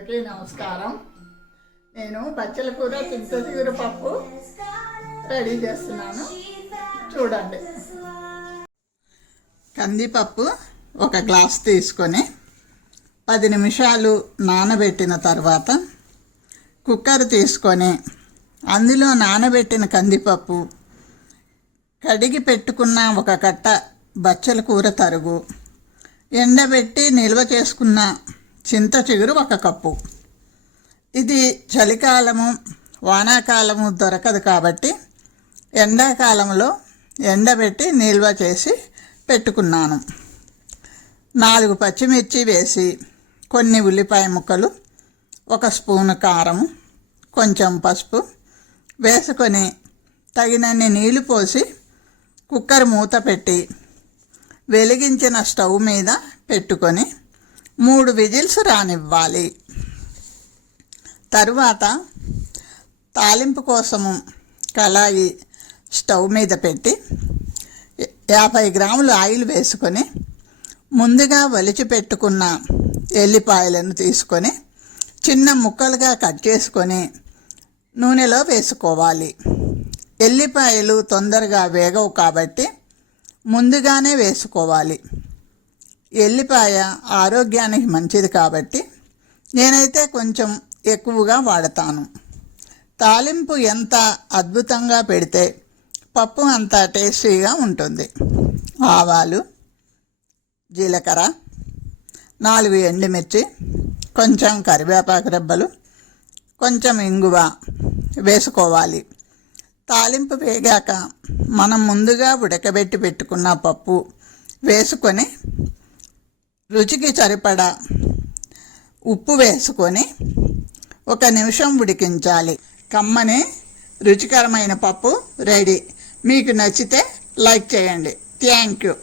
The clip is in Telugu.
అందరికీ నమస్కారం. నేను బచ్చలకూర చింతచిగురు పప్పు రెడీ చేస్తున్నాను, చూడండి. కందిపప్పు ఒక గ్లాస్ తీసుకొని 10 నిమిషాలు నానబెట్టిన తర్వాత కుక్కర్ తీసుకొని అందులో నానబెట్టిన కందిపప్పు, కడిగి పెట్టుకున్న ఒక కట్ట బచ్చలకూర తరుగు, ఎండబెట్టి నిల్వ చేసుకున్న చింత చిగురు 1 కప్పు. ఇది చలికాలము వానాకాలము దొరకదు కాబట్టి ఎండాకాలంలో ఎండబెట్టి నిల్వ చేసి పెట్టుకున్నాను. 4 పచ్చిమిర్చి వేసి కొన్ని ఉల్లిపాయ ముక్కలు, 1 స్పూను కారం, కొంచెం పసుపు వేసుకొని తగినన్ని నీళ్లు పోసి కుక్కర్ మూత పెట్టి వెలిగించిన స్టవ్ మీద పెట్టుకొని 3 విజిల్స్ రానివ్వాలి. తరువాత తాలింపు కోసము కళాయి స్టవ్ మీద పెట్టి 50 గ్రాములు ఆయిల్ వేసుకొని ముందుగా ఒలిచి పెట్టుకున్న ఎల్లిపాయలను తీసుకొని చిన్న ముక్కలుగా కట్ చేసుకొని నూనెలో వేసుకోవాలి. ఎల్లిపాయలు తొందరగా వేగవు కాబట్టి ముందుగానే వేసుకోవాలి. ఎల్లిపాయ ఆరోగ్యానికి మంచిది కాబట్టి నేనైతే కొంచెం ఎక్కువగా వాడతాను. తాలింపు ఎంత అద్భుతంగా పెడితే పప్పు అంత టేస్టీగా ఉంటుంది. ఆవాలు, జీలకర్ర, 4 ఎండుమిర్చి, కొంచెం కరివేపాకు రెబ్బలు, కొంచెం ఇంగువ వేసుకోవాలి. తాలింపు వేగాక మనం ముందుగా ఉడకబెట్టి పెట్టుకున్న పప్పు వేసుకొని రుచికి సరిపడా ఉప్పు వేసుకొని 1 నిమిషం ఉడికించాలి. కమ్మని రుచికరమైన పప్పు రెడీ. మీకు నచ్చితే లైక్ చేయండి. Thank you.